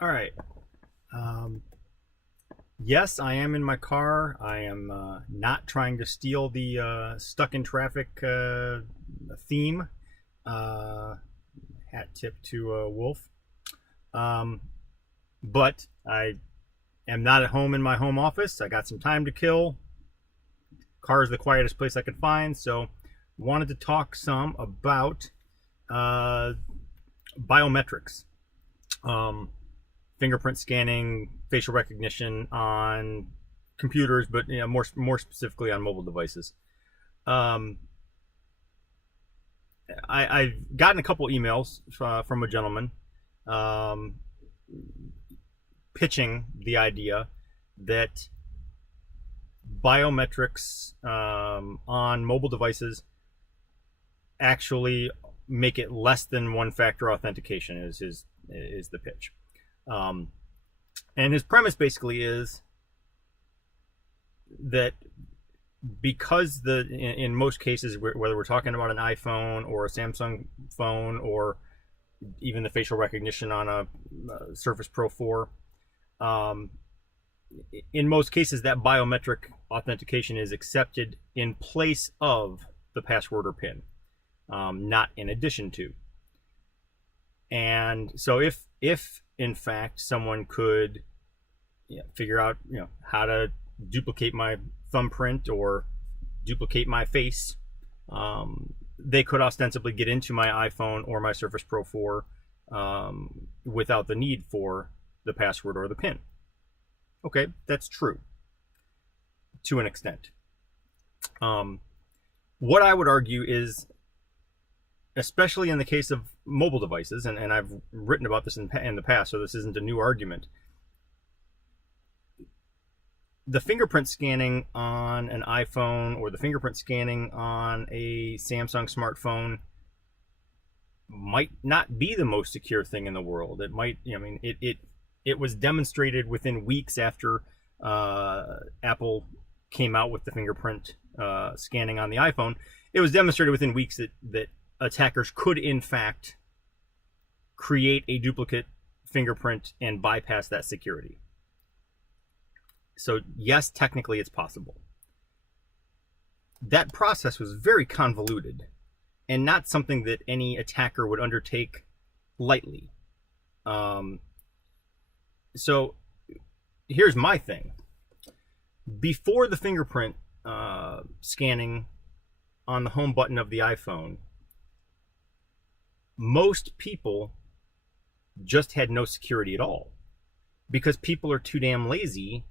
All right. Yes, I am in my car. I am not trying to steal the stuck in traffic theme. Uh, Hat tip to Wolf. Um, but I am not at home in my home office. I got some time to kill. Car is the quietest place I could find, so wanted to talk some about uh, biometrics. Fingerprint scanning, facial recognition on computers, but more specifically on mobile devices. Um, I've gotten a couple emails from a gentleman um, pitching the idea that biometrics on mobile devices actually make it less than one-factor authentication is the pitch. And his premise basically is that because in most cases, whether we're talking about an iPhone or a Samsung phone or even the facial recognition on a Surface Pro 4, in most cases that biometric authentication is accepted in place of the password or PIN, not in addition to. And so if in fact someone could figure out how to duplicate my thumbprint or duplicate my face, they could ostensibly get into my iPhone or my Surface Pro 4 without the need for the password or the PIN. Okay, that's true to an extent. What I would argue is, especially in the case of mobile devices, and I've written about this in the past, so this isn't a new argument, the fingerprint scanning on an iPhone or the fingerprint scanning on a Samsung smartphone might not be the most secure thing in the world. It might, it was demonstrated within weeks after Apple came out with the fingerprint scanning on the iPhone. It was demonstrated within weeks that attackers could in fact create a duplicate fingerprint and bypass that security. So yes, technically it's possible. That process was very convoluted and not something that any attacker would undertake lightly. So here's my thing. Before the fingerprint scanning on the home button of the iPhone, most people just had no security at all because people are too damn lazy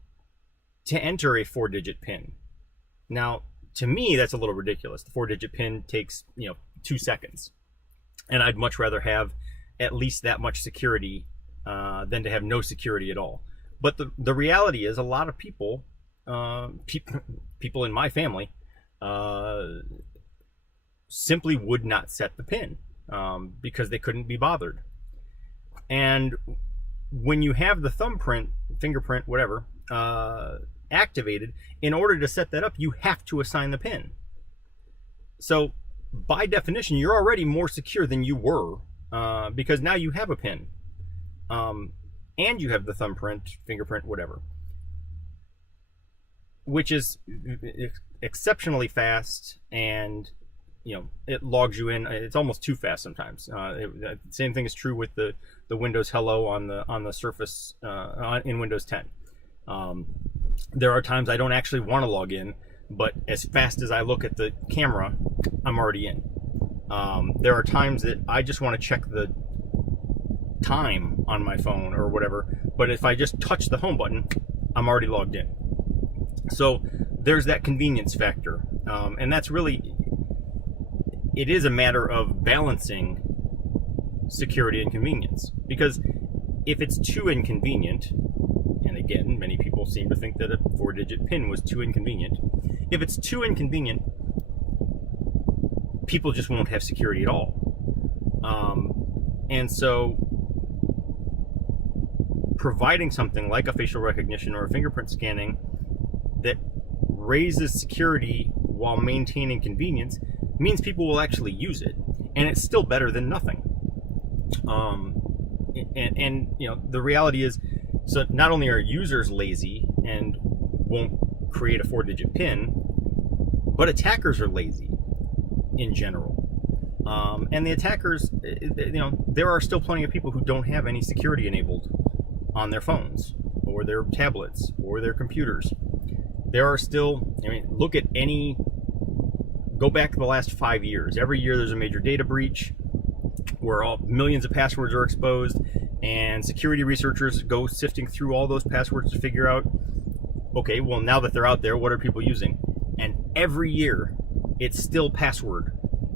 to enter a 4-digit PIN. Now, to me, that's a little ridiculous. The 4-digit PIN takes 2 seconds, and I'd much rather have at least that much security than to have no security at all. But the reality is, a lot of people in my family simply would not set the PIN because they couldn't be bothered. And when you have the thumbprint, fingerprint, whatever, activated, in order to set that up, you have to assign the PIN. So by definition, you're already more secure than you were because now you have a PIN. And you have the thumbprint, fingerprint, whatever, which is exceptionally fast, and it logs you in. It's almost too fast sometimes. Same thing is true with the Windows Hello on the Surface in Windows 10. There are times I don't actually want to log in, but as fast as I look at the camera, I'm already in. There are times that I just want to check the time on my phone or whatever, but if I just touch the home button, I'm already logged in. So there's that convenience factor, and that's really, it is a matter of balancing security and convenience, because if it's too inconvenient, and again, many people seem to think that a 4-digit PIN was too inconvenient. If it's too inconvenient, people just won't have security at all. And so providing something like a facial recognition or a fingerprint scanning that raises security while maintaining convenience means people will actually use it, and it's still better than nothing. and you know, the reality is, so not only are users lazy and won't create a 4-digit PIN, but attackers are lazy in general. And the attackers, you know, there are still plenty of people who don't have any security enabled on their phones or their tablets or their computers. There are still, I mean, go back the last 5 years. Every year there's a major data breach where millions of passwords are exposed, and security researchers go sifting through all those passwords to figure out, okay, well, now that they're out there, what are people using? And every year it's still password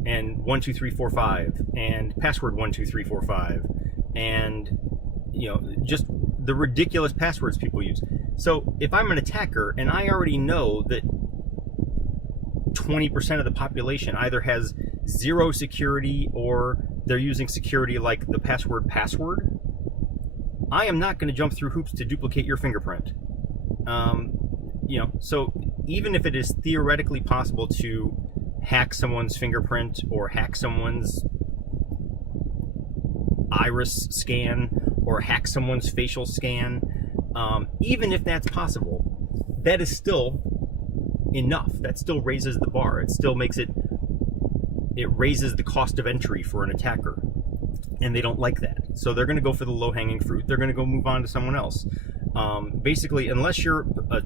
and 12345 and password 12345 and, you know, just the ridiculous passwords people use. So if I'm an attacker and I already know that 20% of the population either has zero security or they're using security like the password, I am not going to jump through hoops to duplicate your fingerprint. You know, so even if it is theoretically possible to hack someone's fingerprint or hack someone's iris scan or hack someone's facial scan, even if that's possible, that is still enough. That still raises the bar. It still makes it raises the cost of entry for an attacker, and they don't like that. So they're going to go for the low-hanging fruit. They're going to go move on to someone else. Basically, unless you're a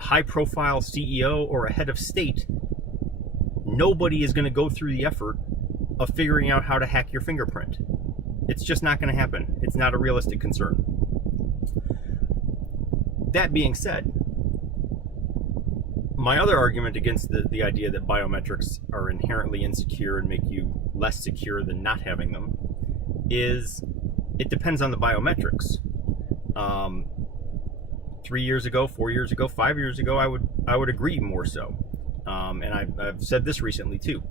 high-profile CEO or a head of state, nobody is going to go through the effort of figuring out how to hack your fingerprint. It's just not going to happen. It's not a realistic concern. That being said, my other argument against the idea that biometrics are inherently insecure and make you less secure than not having them is it depends on the biometrics. 3 years ago, 4 years ago, 5 years ago, I would agree more so. And I've said this recently too.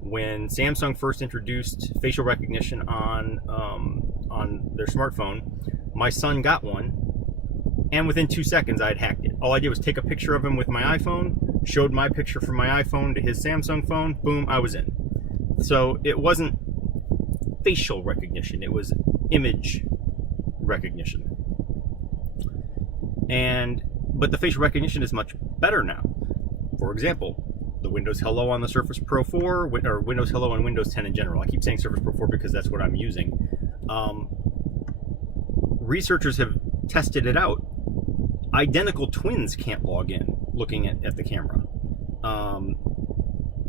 When Samsung first introduced facial recognition on their smartphone, my son got one, and within 2 seconds I had hacked it. All I did was take a picture of him with my iPhone, showed my picture from my iPhone to his Samsung phone, boom, I was in. So it wasn't facial recognition, it was image recognition. But the facial recognition is much better now. For example, the Windows Hello on the Surface Pro 4, or Windows Hello and Windows 10 in general. I keep saying Surface Pro 4 because that's what I'm using. Researchers have tested it out. Identical twins can't log in looking at the camera.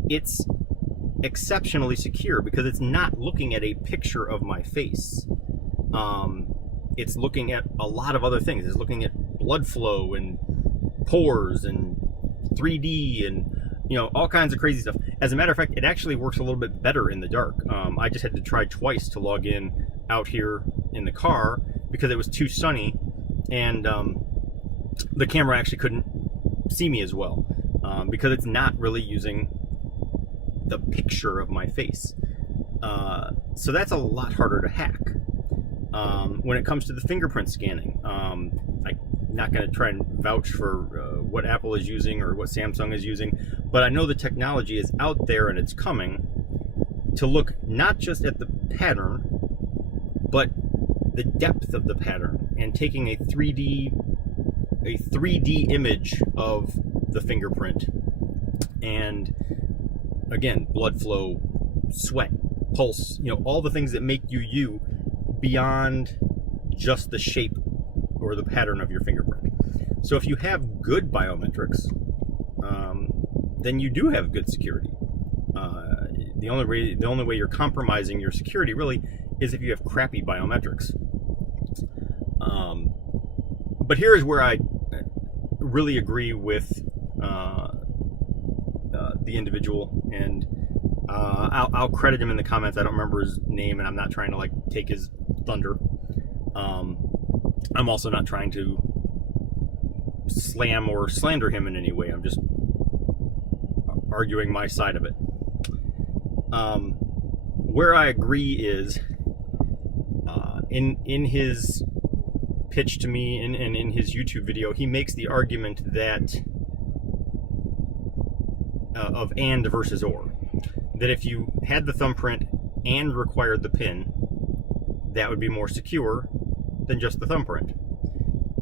It's exceptionally secure because it's not looking at a picture of my face. It's looking at a lot of other things. It's looking at blood flow and pores and 3D and, you know, all kinds of crazy stuff. As a matter of fact, it actually works a little bit better in the dark. I just had to try twice to log in out here in the car because it was too sunny, and the camera actually couldn't see me as well because it's not really using the picture of my face. So that's a lot harder to hack. When it comes to the fingerprint scanning, I'm not going to try and vouch for what Apple is using or what Samsung is using, but I know the technology is out there and it's coming to look not just at the pattern, but the depth of the pattern, and taking a 3D image of the fingerprint, and again, blood flow, sweat, pulse, you know, all the things that make you beyond just the shape or the pattern of your fingerprint. So if you have good biometrics, then you do have good security. The only way you're compromising your security really is if you have crappy biometrics. But here's where I really agree with the individual, and I'll credit him in the comments. I don't remember his name, and I'm not trying to like take his thunder. I'm also not trying to slam or slander him in any way. I'm just arguing my side of it. Where I agree is in his pitch to me and in his YouTube video, he makes the argument that of and versus or. That if you had the thumbprint and required the PIN, that would be more secure than just the thumbprint.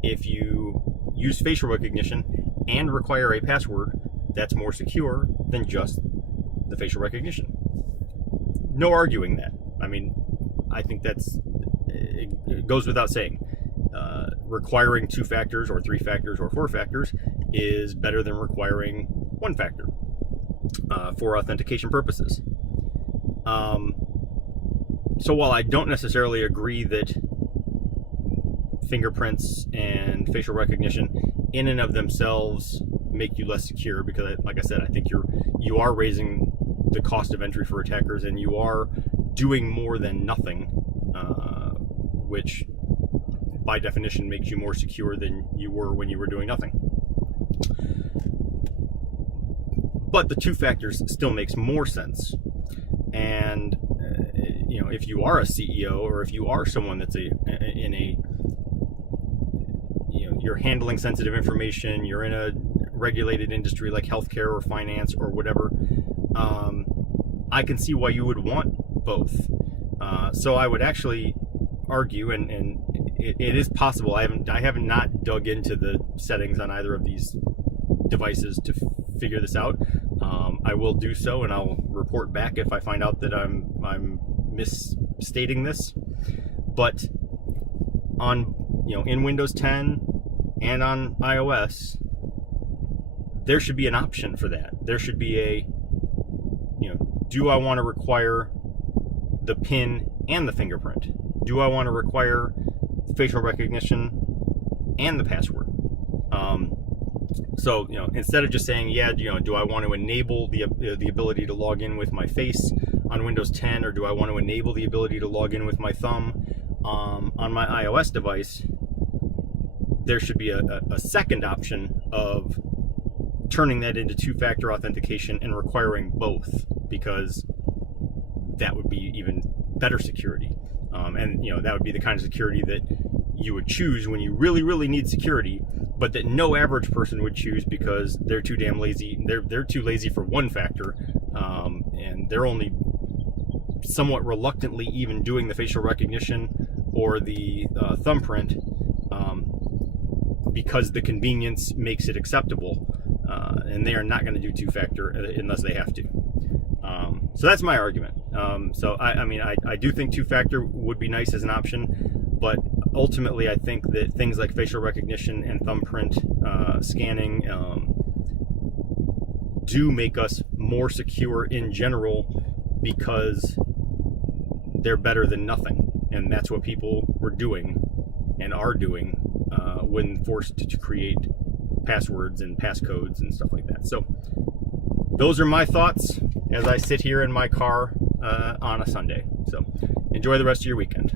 If you use facial recognition and require a password, that's more secure than just the facial recognition. No arguing that. I mean, I think it goes without saying. Requiring 2 factors or 3 factors or 4 factors is better than requiring 1 factor for authentication purposes. So while I don't necessarily agree that fingerprints and facial recognition in and of themselves make you less secure, because like I said, I think you are raising the cost of entry for attackers, and you are doing more than nothing, which by definition makes you more secure than you were when you were doing nothing. But the 2 factors still makes more sense. And if you are a CEO, or if you are someone that's you're handling sensitive information, you're in a regulated industry like healthcare or finance or whatever, I can see why you would want both. So I would actually argue, and it is possible. I haven't not dug into the settings on either of these devices to figure this out. I will do so, and I'll report back if I find out that I'm misstating this. But on in Windows 10 and on iOS, there should be an option for that. There should be do I want to require the PIN and the fingerprint? Do I want to require facial recognition and the password? So instead of just saying, do I want to enable the ability to log in with my face on Windows 10, or do I want to enable the ability to log in with my thumb on my iOS device? There should be a second option of turning that into 2-factor authentication and requiring both, because that would be even better security. And that would be the kind of security that you would choose when you really, really need security, but that no average person would choose because they're too damn lazy. They're too lazy for 1 factor, and they're only somewhat reluctantly even doing the facial recognition or the thumbprint because the convenience makes it acceptable, and they are not going to do 2-factor unless they have to. So that's my argument. So I do think 2-factor would be nice as an option, but ultimately I think that things like facial recognition and thumbprint scanning do make us more secure in general, because they're better than nothing, and that's what people were doing and are doing when forced to create passwords and passcodes and stuff like that. So those are my thoughts as I sit here in my car on a Sunday. So enjoy the rest of your weekend.